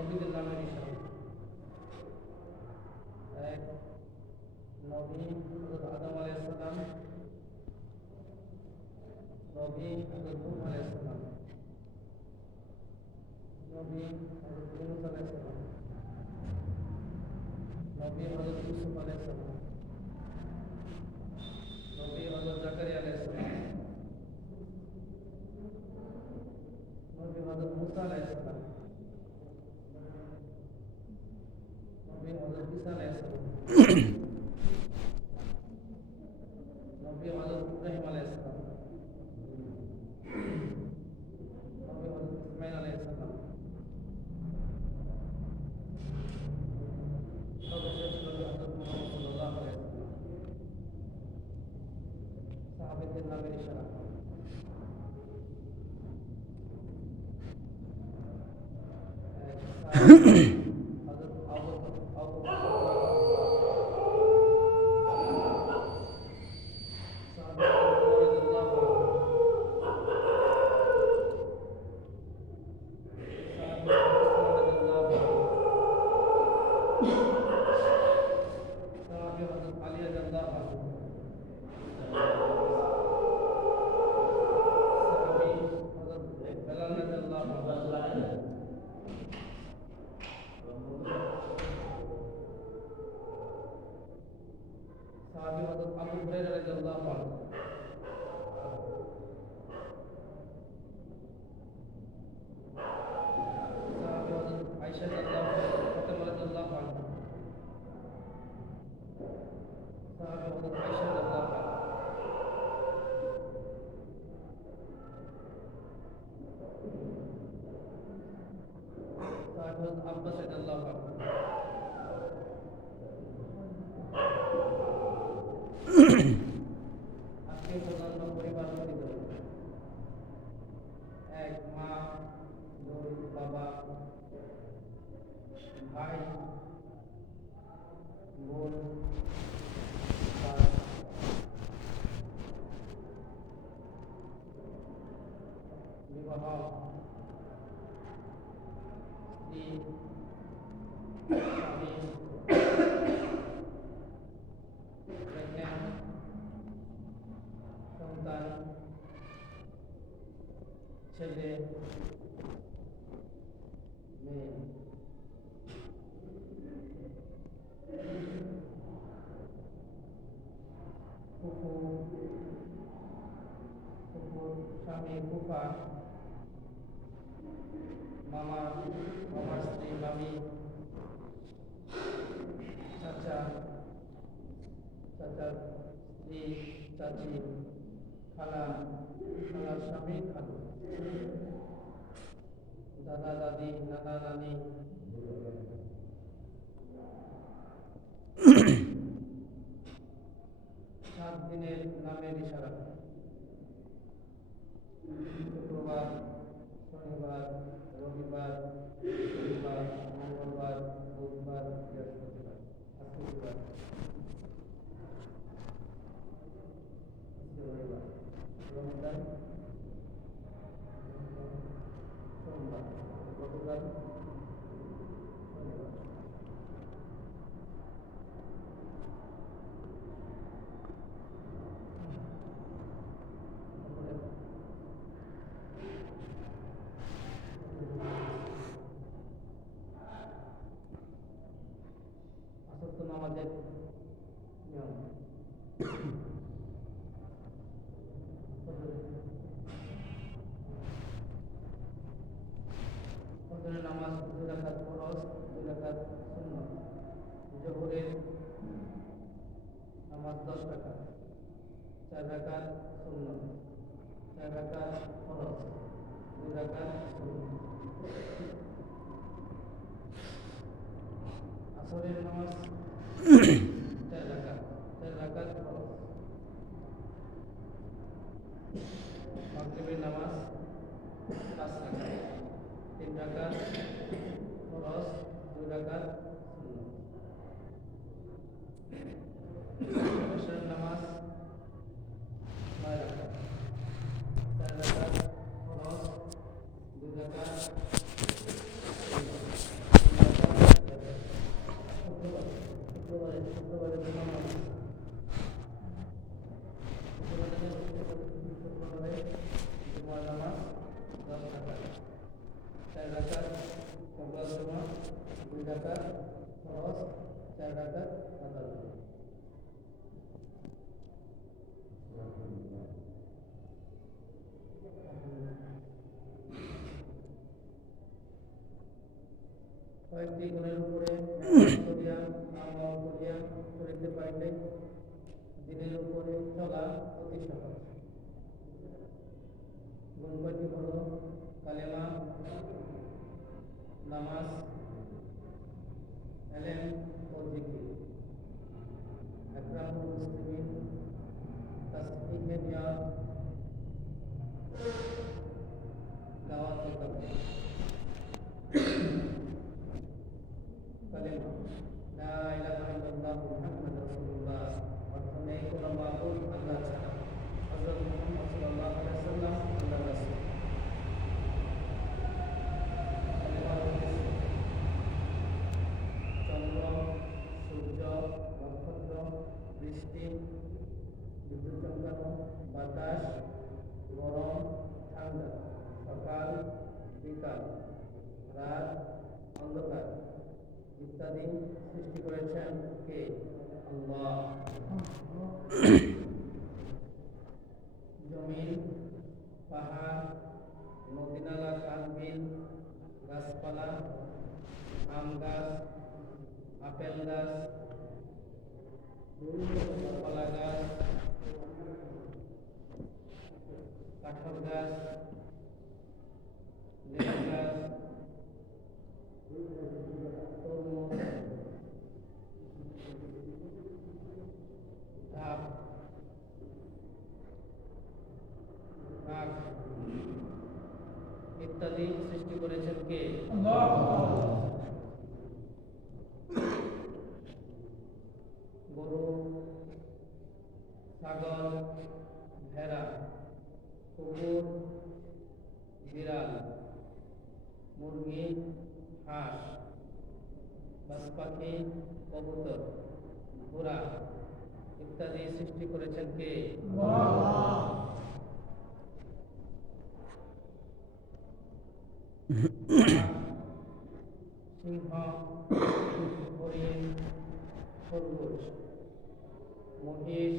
নবীদের নামের ইশারা। এক, নবী হযরত আদম আলাইহিস সালাম, নবী হযরত নূহ আলাইহিস সালাম, নবী হযরত ইউনূস আলাইহিস সালাম, নবী হযরত ইউসুফ আলাইহিস সালাম, নবী হযরত জাকারিয়া আলাইহিস সালাম, নবী হযরত মুসা আলাইহিস সালাম, নবী হযরত ঈসা আলাইহিস সালাম, নবী হযরত ইব্রাহিম আলাইহিস সালাম, নবী হযরত ইসমাঈল আলাইহিস সালাম, সর্বশেষ নবী হযরত মুহাম্মদ সাল্লাল্লাহু আলাইহি ওয়াসাল্লাম। সাহাবীদের নামের ইশারা। হযরত আবু বকর, সাহাবী রাদিয়াল্লাহু আনহু, সাহাবী রাদিয়াল্লাহু আনহু, সাহাবী হযরত আলী রাদিয়াল্লাহু আনহু, সাহাবী হযরত বেলাল রাদিয়াল্লাহু আনহু, সাহাবী হযরত আবু হুরায়রা রাদিয়াল্লাহু আনহু, সাহাবী হযরত আয়েশা রাদিয়াল্লাহু আনহা, ফাতেমা রাদিয়াল্লাহু আনহা, সাহাবী হযরত আয়েশা রাদিয়াল্লাহু আনহা, সাহাবী হযরত আব্বাস রাদিয়াল্লাহু আনহু। আজকে প্রধানত পরিবার পরিবার। এক, মা, দুই, বাবা, ভাই, বোন, ভাই, বিবাহ, স্ত্রী, স্বামী, প্রেগন্যান্ট, সন্তান, ছেলে, মেয়ে। ফুফু, ফুফুর স্বামী, ফুফা, মামা, মামার স্ত্রী, মামি, চাচা, চাচার স্ত্রী, চাচি, খালা, খালার স্বামী, খালু, দাদা দাদি, নানা নানি, 7 দিনের নামের ইশারা। শুক্রবার, শনিবার, রবিবার, সোমবার, মঙ্গলবার, বুধবার, বৃহস্পতিবার। আজকে বুধবার, আজকে রবিবার, রমজান, সোমবার, গতকাল শনিবার। আসর তো নামাজের নিয়ম। ফজরের নামাজ 2 রাকাত ফরজ, 2 রাকাত সুন্নাত। জোহরের নামাজ 10 রাকাত, 4 রাকাত সুন্নাত, 4 রাকাত ফরজ, 2 রাকাত সুন্নাত। আসরের নামাজ 4 রাকাত, 4 রাকাত ফরজ। মাগরিবের নামাজ 5 রাকাত, 3 রাকাত ফরজ, 2 রাকাত সুন্নাত। এশার নামাজ 9 রাকাত, 4 রাকাত ফরজ, 2 রাকাত সুন্নাত। রাকাত আদা করব। কয়েকটি গুণের উপরে করিয়া আমল করিয়া করিতে পারিলে দিনের উপরে চলা অতি সহজ। গুণ কয়টি হলো? কালেমা, নামাজ, এলেম ও জিকির, আকরামুল মুসলিমিন, তাসবিহে নিয়াত, দাওয়াত ও তাবলীগ। কালেমা লা ইলাহা ইল্লাল্লাহ মুহাম্মাদুর রাসূলুল্লাহ, অর্থ নেই কোনো মাবুদ আল্লাহ ছাড়া, হযরত মুহাম্মদ সাল্লাল্লাহু আলাইহি ওয়াসাল্লাম আল্লাহর রাসূল। কালেমার উদ্দেশ্য চন্দ্র, সূর্য, নক্ষত্র, বৃষ্টি, বিদ্যুৎ চমকানো, বাতাস, গরম, ঠান্ডা, সকাল, বিকাল, রাত, অন্ধকার ইত্যাদি সৃষ্টি করেছেন কে? আল্লাহ। জমিন, পাহাড়, নদী-নালা, খাল-বিল, গাছপালা, আম গাছ, আপেল গাছ, কলা গাছ, কাঁঠাল গাছ, লেবু গাছ, তরমুজ, ধাপ, কাঠ ইত্যাদি সৃষ্টি করেছেন কে? গরু, ছাগল, ভেড়া, কুকুর, বিড়াল, মুরগি, হাঁস, বাজ পাখি, কবুতর, ঘোড়া ইত্যাদি সৃষ্টি করেছেন কে? সিংহ, হরিণ, খরগোশ, মহিষ,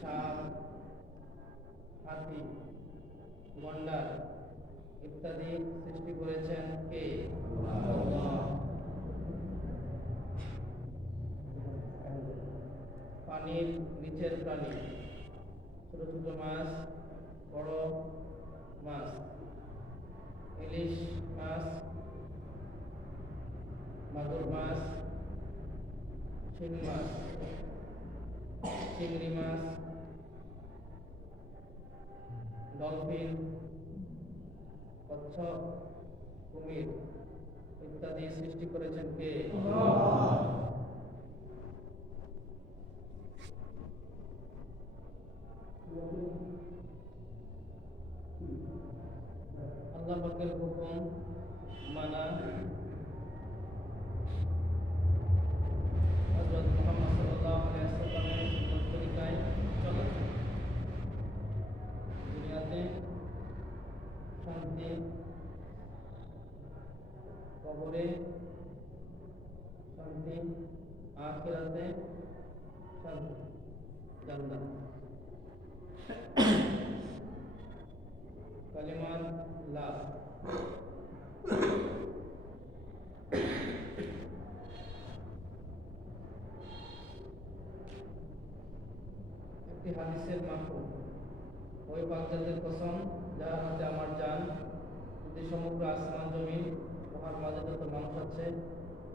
সাপ, হাতি, গন্ডার ইত্যাদি সৃষ্টি করেছেন কে? পানির নিচের প্রাণী, ছোট ছোট মাছ, বড় মাছ, ইলিশ মাছ, মাগুর মাছ, শিং মাছ, চিংড়ি মাছ, ডলফিন, কচ্ছপ, কুমির ইত্যাদি সৃষ্টি করেছেন কে? আল্লাহ পাকের হুকুম মানা, হযরত মুহাম্মদ সাল্লাল্লাহু আলাইহি ওয়াসাল্লামের তরিকায় চলা, দুনিয়াতে শান্তি, কবরে শান্তি, আখিরাতে শান্তি, জান্নাত। কালিমার লাভ। একটি হাদিসের মাফহুম, ওই বাগদাদের কসম যার হাতে আমার জান, যদি সমগ্র আসমান জমিন, উহার মাঝে যত মানুষ আছে,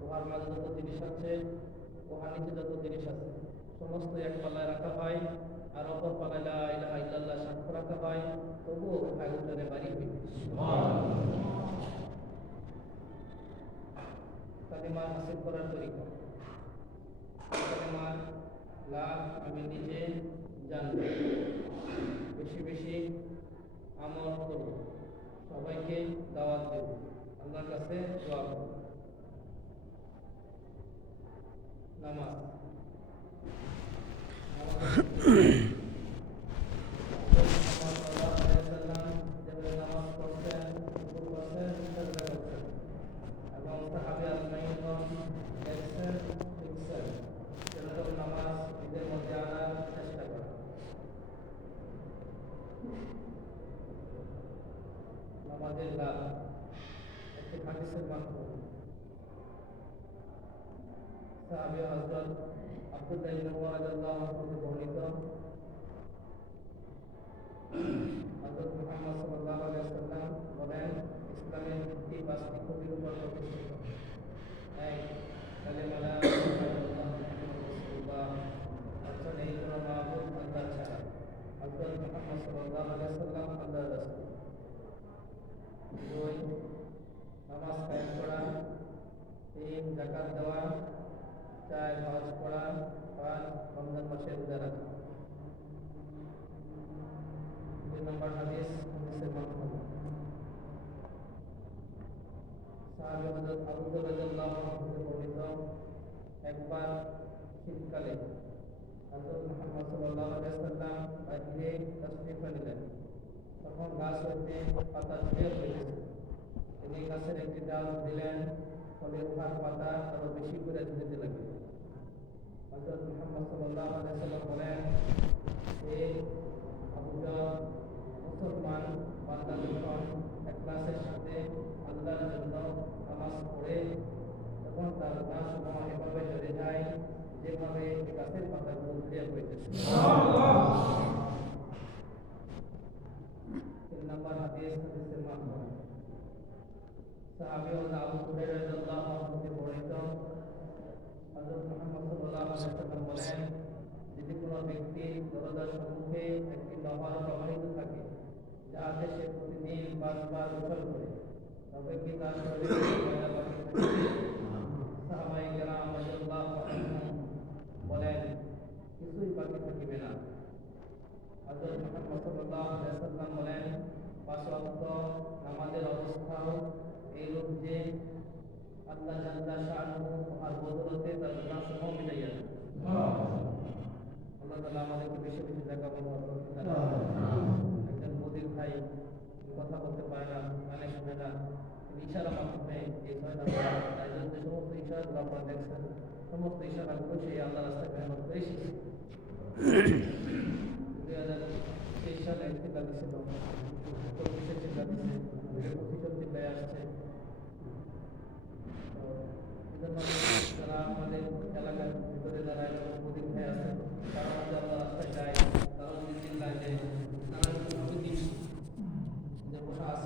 উহার মাঝে যত জিনিস আছে, উহার নিচে যত জিনিস আছে, সমস্ত এক পাল্লায় রাখা হয় আর অপর পাল্লায় লা ইলাহা ইল্লাল্লাহ সাক্ষ্য রাখা হয়, তবুও উভয় উত্তরে বাড়ি হইবে। কালিমা হাসিল করার তরিকা। কালিমার লাভ আমি নিজে জানব, বেশি বেশি আমল করব, সবাইকে দাওয়াত দেব, আল্লাহর কাছে দোয়া করব। নামাজ, এবং সাহাবী আজমাইনগণ দেখছেন মাহফুজ। সাহাবী হযরত আব্দুল্লাহ ইবনে উমর রাদিয়াল্লাহু আনহু হতে বর্ণিত, হযরত মুহাম্মদ সাল্লাল্লাহু আলাইহি ওয়াসাল্লাম বলেন, ইসলামের ভিত্তি 5টি খুঁটির উপর প্রতিষ্ঠিত। 1, কালিমা লা ইলাহা ইল্লাল্লাহ মুহাম্মাদুর রাসূলুল্লাহ, অর্থাৎ এই কোনো মাবুদ আল্লাহ ছাড়া, হযরত মুহাম্মদ সাল্লাল্লাহু আলাইহি ওয়াসাল্লাম আল্লাহর রাসূল। 2, নামাজ কায়েম করা। 3, যাকাত দেওয়া। 4, হজ করা। 5, রমজান মাসে রোজা রাখা। 2 নম্বর হাদিস, হাদিসের মাধ্যমে সাহাবী হযরত আবু যর রাদিয়াল্লাহু আনহু হতে বর্ণিত, একবার শীতকালে হযরত মুহাম্মদ সাল্লাল্লাহু আলাইহি ওয়াসাল্লাম বাহিরে তাশরীফ আনলেন। তখন গাছ হইতে পাতা ঝরে পড়েছে। তিনি গাছের একটি ডাল দিলেন, ফলে উহার পাতা আরো বেশি করে ঝরিতে লাগল। হযরত মুহাম্মদ সাল্লাল্লাহু আলাইহি ওয়াসাল্লাম বলেন, হে আবু যর, মুসলমান বান্দা যখন ইখলাসের সাথে আল্লাহর জন্য নামাজ পড়ে, তখন তার গুনাহসমূহ এভাবে ঝরে যায় যেভাবে গাছের পাতাগুলো ঝরিয়া পড়িতেছে। 3 নম্বর হাদিস, হাদিসের মাধ্যমে সাহাবী আবু হুরায়রা রাদিয়াল্লাহু আনহু হতে বর্ণিত, হযরত মুহাম্মদ সাল্লাল্লাহু আলাইহি ওয়াসাল্লাম বলেন, যদি কোনো ব্যক্তির দরজার সম্মুখে একটি নহর প্রবাহিত থাকে, যাহাতে সে প্রতিদিন 5 বার গোসল করে, তবে কি তার শরীরে ময়লা বাকি থাকবে? সাহাবায়ে কেরাম রাদিয়াল্লাহু আনহুম বলেন, কিছুই বাকি থাকিবে না। হযরত মুহাম্মদ সাল্লাল্লাহু আলাইহি ওয়াসাল্লাম বলেন, 5 ওয়াক্ত নামাজের অবস্থাও এইরূপ যে আল্লাহ জাল্লা শাআনুহু আর বদলতে তার গুনাহসমূহ মিটাইয়া দেন। আল্লাহ তাআলা আমাদেরকে বেশি বেশি দেখাবো। একজন মোদির ভাই কথা বলতে পারে না, মানে শুনে না, ইশারা মাধ্যমে এই 6 নম্বর আয়োজন যে সমস্ত ইশারাগুলো আপনারা দেখছেন, সমস্ত ইশারাগুলো সেই আল্লাহ রাস্তায় মেহনত করে এসেছে। 2023 সালে একটি ছিল